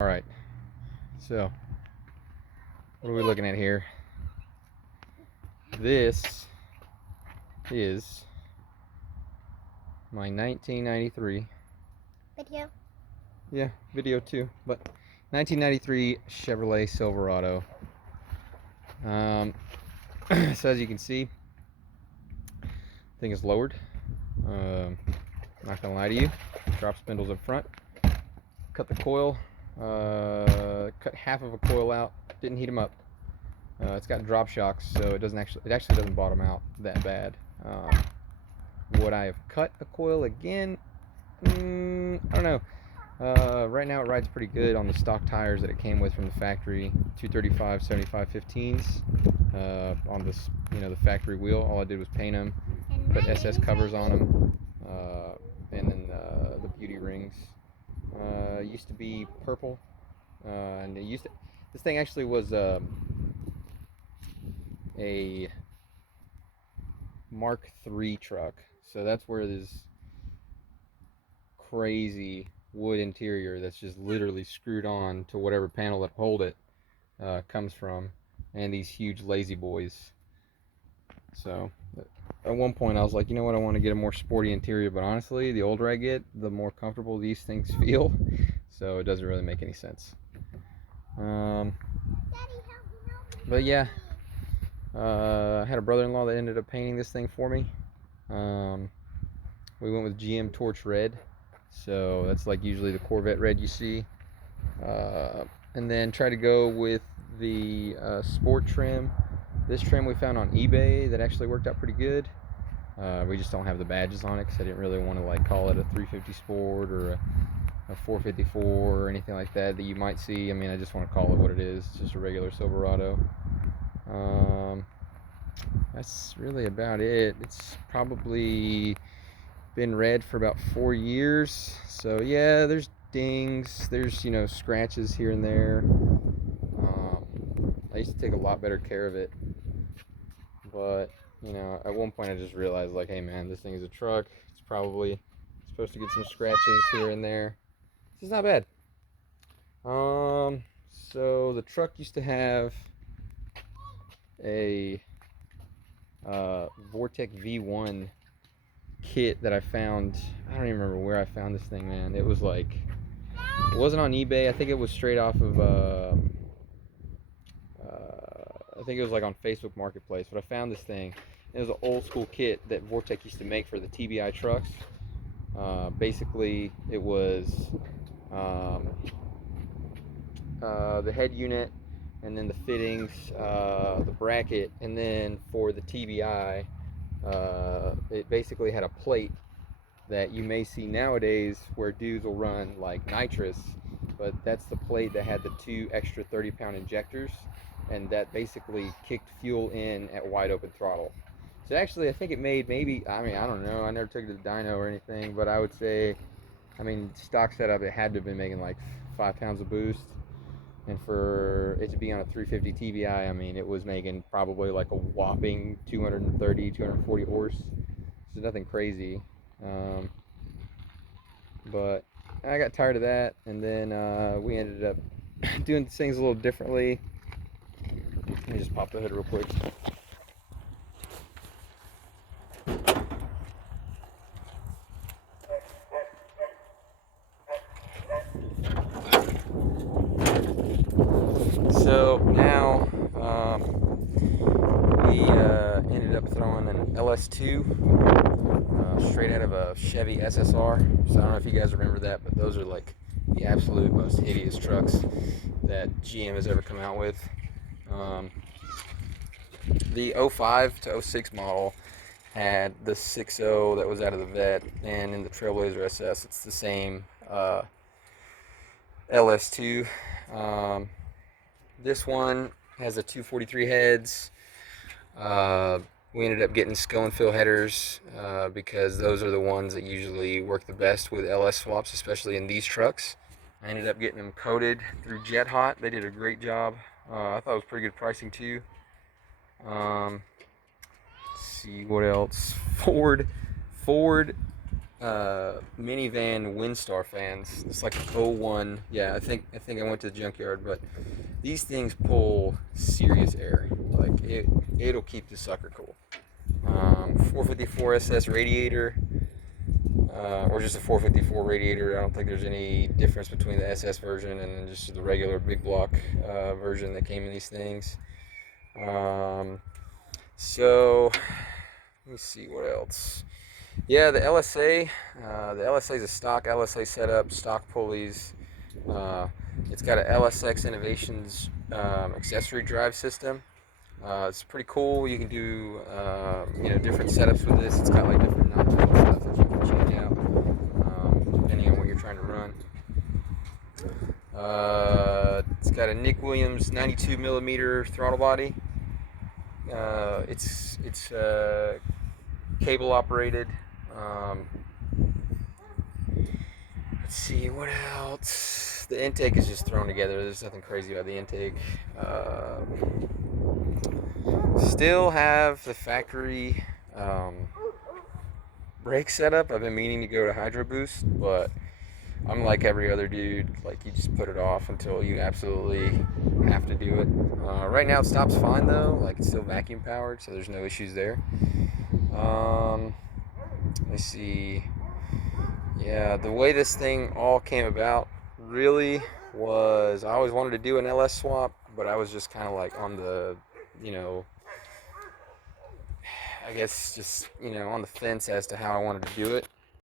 All right, so what are we looking at here? This is my 1993 video. Yeah, video too, but 1993 Chevrolet Silverado. So as you can see, thing is lowered. Not gonna lie to you, drop spindles up front. Cut the coil, cut half of a coil out. Didn't heat them up. It's got drop shocks, so it actually doesn't bottom out that bad. Would I have cut a coil again? I don't know. Right now it rides pretty good on the stock tires that it came with from the factory, 235 75 15s. On this, the factory wheel. All I did was paint them, put SS covers on them, and then the beauty rings. Used to be purple, and this thing actually was a Mark III truck, so that's where this crazy wood interior that's just literally screwed on to whatever panel that hold it comes from, and these huge lazy boys. So at one point I was like, you know what, I want to get a more sporty interior, but honestly the older I get the more comfortable these things feel, so it doesn't really make any sense. But yeah, I had a brother-in-law that ended up painting this thing for me. We went with GM Torch Red, so that's like usually the Corvette red you see, and then try to go with the sport trim. This trim we found on eBay that actually worked out pretty good. We just don't have the badges on it because I didn't really want to like call it a 350 Sport or a 454 or anything like that you might see. I mean, I just want to call it what it is. It's just a regular Silverado. That's really about it. It's probably been red for about 4 years, so yeah, there's dings, there's scratches here and there. I used to take a lot better care of it, but at one point I just realized, like, hey man, this thing is a truck. It's probably supposed to get some scratches here and there. This is not bad. So the truck used to have a Vortec V1 kit that I found. I don't even remember where I found this thing, man. It wasn't on eBay. I think it was straight off of I think it was like on Facebook Marketplace, but I found this thing. It was an old school kit that Vortec used to make for the TBI trucks. Basically it was the head unit, and then the fittings, the bracket, and then for the TBI, it basically had a plate that you may see nowadays where dudes will run like nitrous, but that's the plate that had the 2 extra 30-pound injectors, and that basically kicked fuel in at wide open throttle. So actually I think it made maybe, I mean, I don't know, I never took it to the dyno or anything, but I would say, I mean, stock setup, it had to have been making like 5 pounds of boost. And for it to be on a 350 TBI, I mean, it was making probably like a whopping 230, 240 horse. So nothing crazy. But I got tired of that, and then we ended up doing things a little differently. Let me just pop the hood real quick. So now we ended up throwing an LS2 straight out of a Chevy SSR. So I don't know if you guys remember that, but those are like the absolute most hideous trucks that GM has ever come out with. The 05 to 06 model had the 6.0 that was out of the vet, and in the Trailblazer SS it's the same LS2. This one has a 243 heads. We ended up getting Skill and Fill headers because those are the ones that usually work the best with LS swaps, especially in these trucks. I ended up getting them coated through Jet Hot. They did a great job. I thought it was pretty good pricing too. Let's see what else. Ford minivan Windstar fans. It's like '01. Yeah, I think I went to the junkyard, but these things pull serious air. Like it'll keep the sucker cool. 454 SS radiator, or just a 454 radiator. I don't think there's any difference between the SS version and just the regular big block version that came in these things. So let me see what else. Yeah, the LSA. The LSA is a stock LSA setup, stock pulleys. Uh, it's got a LSX Innovations accessory drive system. It's pretty cool. You can do different setups with this. It's got like different knobs and stuff that you can change out depending on what you're trying to run. It's got a Nick Williams 92 millimeter throttle body. It's cable operated. Let's see what else. The intake is just thrown together. There's nothing crazy about the intake. Still have the factory brake setup. I've been meaning to go to Hydro Boost, but I'm like every other dude. Like you just put it off until you absolutely have to do it. Right now it stops fine though. Like it's still vacuum powered, so there's no issues there. Let me see. Yeah, the way this thing all came about really was I always wanted to do an LS swap, but I was just kind of like on the, you know, I guess just, on the fence as to how I wanted to do it.